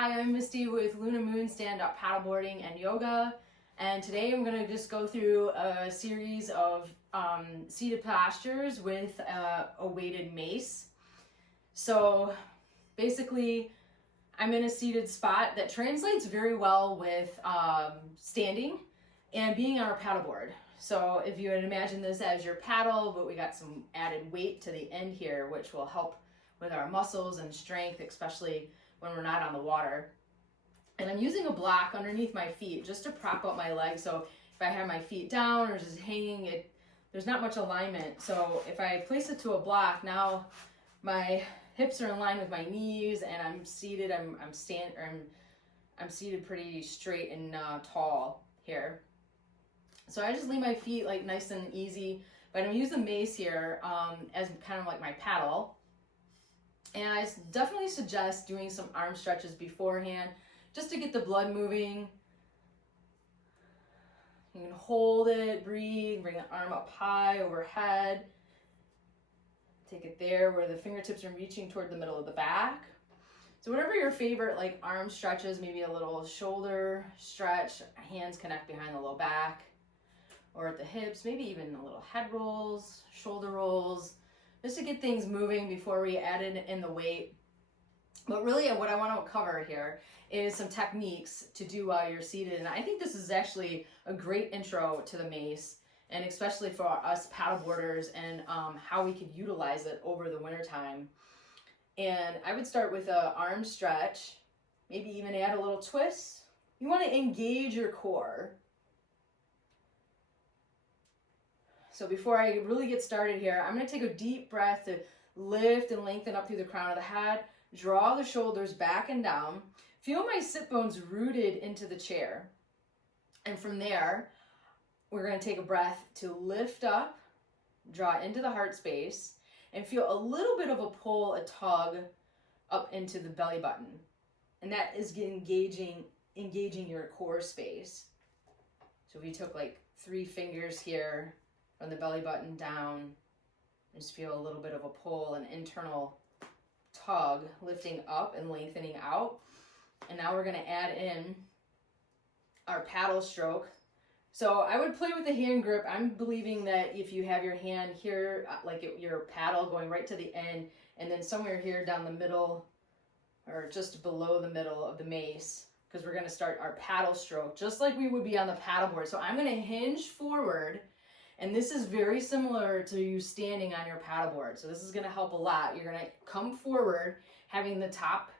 Hi, I'm Misty with Luna Moon Stand Up Paddleboarding and Yoga, and today I'm going to just go through a series of seated postures with a weighted mace. So basically, I'm in a seated spot that translates very well with standing and being on our paddleboard. So if you would imagine this as your paddle, but we got some added weight to the end here, which will help with our muscles and strength, especially when we're not on the water. And I'm using a block underneath my feet just to prop up my legs. So if I have my feet down or just hanging, there's not much alignment. So if I place it to a block, now my hips are in line with my knees, and I'm seated. I'm seated pretty straight and tall here. So I just leave my feet like nice and easy, but I'm using the mace here as kind of like my paddle. And I definitely suggest doing some arm stretches beforehand just to get the blood moving. You can hold it, breathe, bring the arm up high overhead. Take it there where the fingertips are reaching toward the middle of the back. So whatever your favorite like arm stretches, maybe a little shoulder stretch, hands connect behind the low back or at the hips, maybe even a little head rolls, shoulder rolls, just to get things moving before we add in the weight. But really what I want to cover here is some techniques to do while you're seated. And I think this is actually a great intro to the mace, and especially for us paddleboarders, and how we could utilize it over the winter time. And I would start with an arm stretch, maybe even add a little twist. You want to engage your core. So before I really get started here, I'm going to take a deep breath to lift and lengthen up through the crown of the head. Draw the shoulders back and down. Feel my sit bones rooted into the chair. And from there, we're going to take a breath to lift up, draw into the heart space, and feel a little bit of a pull, a tug up into the belly button. And that is engaging your core space. So if you took like 3 fingers here, from the belly button down, just feel a little bit of a pull, an internal tug, lifting up and lengthening out. And now we're going to add in our paddle stroke. So I would play with the hand grip. I'm believing that if you have your hand here, like your paddle going right to the end, and then somewhere here down the middle or just below the middle of the mace, because we're going to start our paddle stroke just like we would be on the paddleboard. So I'm going to hinge forward. And this is very similar to you standing on your paddleboard. So this is going to help a lot. You're going to come forward, having the top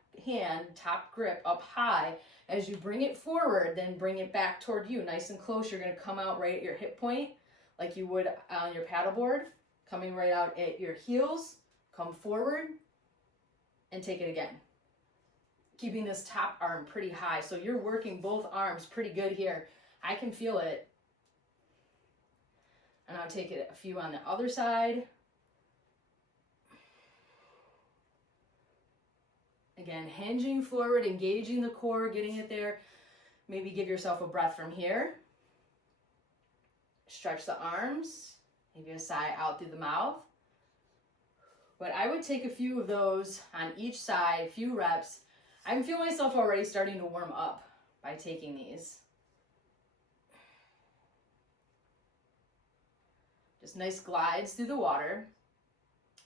grip up high. As you bring it forward, then bring it back toward you, nice and close. You're going to come out right at your hip point, like you would on your paddleboard. Coming right out at your heels, come forward, and take it again. Keeping this top arm pretty high. So you're working both arms pretty good here. I can feel it. And I'll take it a few on the other side. Again, hinging forward, engaging the core, getting it there. Maybe give yourself a breath from here. Stretch the arms, maybe a sigh out through the mouth. But I would take a few of those on each side, a few reps. I feel myself already starting to warm up by taking these. Just nice glides through the water.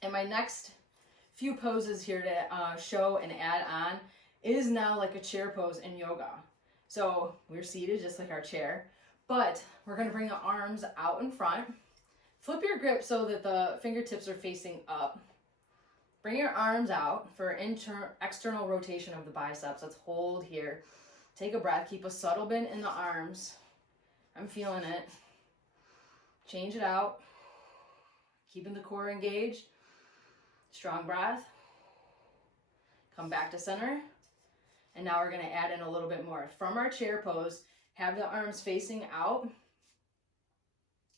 And my next few poses here to show and add on is now like a chair pose in yoga. So we're seated just like our chair, but we're going to bring the arms out in front. Flip your grip so that the fingertips are facing up. Bring your arms out for external rotation of the biceps. Let's hold here. Take a breath. Keep a subtle bend in the arms. I'm feeling it. Change it out. Keeping the core engaged. Strong breath. Come back to center. And now we're going to add in a little bit more. From our chair pose, have the arms facing out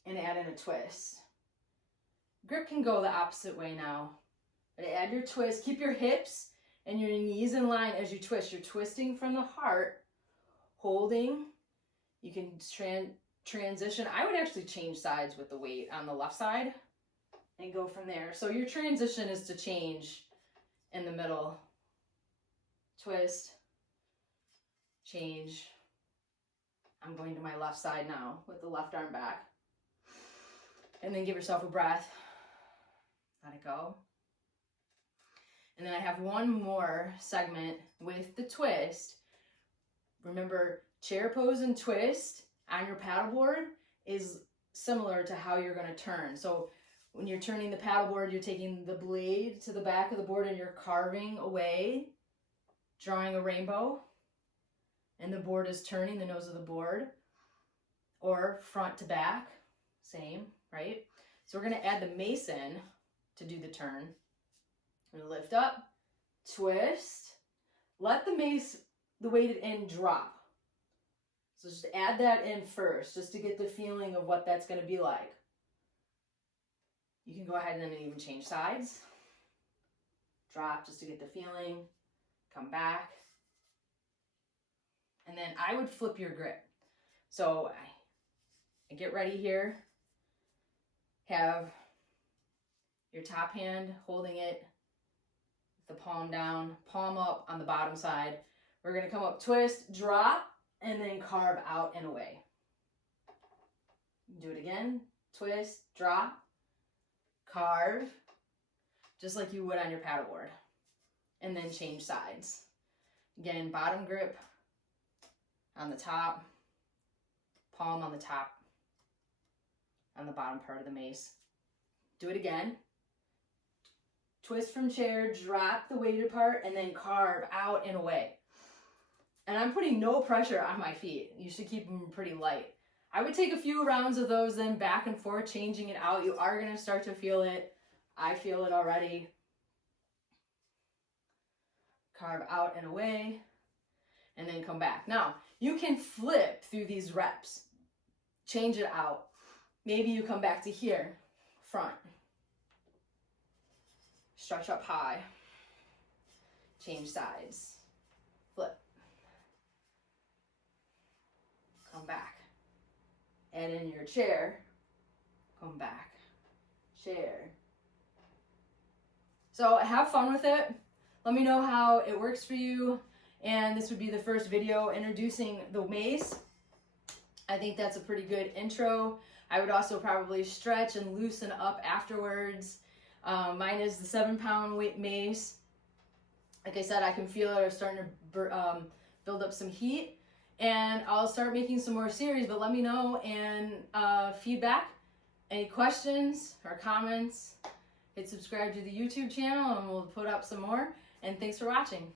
and add in a twist. Grip can go the opposite way now. But add your twist. Keep your hips and your knees in line as you twist. You're twisting from the heart, holding. You can transition. I would actually change sides with the weight on the left side and go from there. So your transition is to change in the middle. Twist, change. I'm going to my left side now with the left arm back. And then give yourself a breath. Let it go. And then I have one more segment with the twist. Remember, chair pose and twist on your paddleboard is similar to how you're going to turn. So when you're turning the paddleboard, you're taking the blade to the back of the board and you're carving away, drawing a rainbow. And the board is turning, the nose of the board. Or front to back, same, right? So we're going to add the mace in to do the turn. We're going to lift up, twist, let the mace, the weighted end, drop. So just add that in first, just to get the feeling of what that's going to be like. You can go ahead and then even change sides. Drop just to get the feeling. Come back. And then I would flip your grip. So I get ready here. Have your top hand holding it, the palm down, palm up on the bottom side. We're going to come up, twist, drop, and then carve out and away. Do it again. Twist, drop, carve, just like you would on your paddleboard. And then change sides. Again, bottom grip on the top, palm on the top, on the bottom part of the mace. Do it again. Twist from chair, drop the weighted part, and then carve out and away. And I'm putting no pressure on my feet. You should keep them pretty light. I would take a few rounds of those, then back and forth, changing it out. You are going to start to feel it. I feel it already. Carve out and away, and then come back. Now, you can flip through these reps. Change it out. Maybe you come back to here, front. Stretch up high. Change sides. Flip. Come back. Add in your chair. Come back. Chair. So have fun with it. Let me know how it works for you. And this would be the first video introducing the mace. I think that's a pretty good intro. I would also probably stretch and loosen up afterwards. Mine is the 7-pound weight mace. Like I said, I can feel it starting to build up some heat. And I'll start making some more series, but let me know and feedback. Any questions or comments, hit subscribe to the YouTube channel and we'll put up some more. And thanks for watching.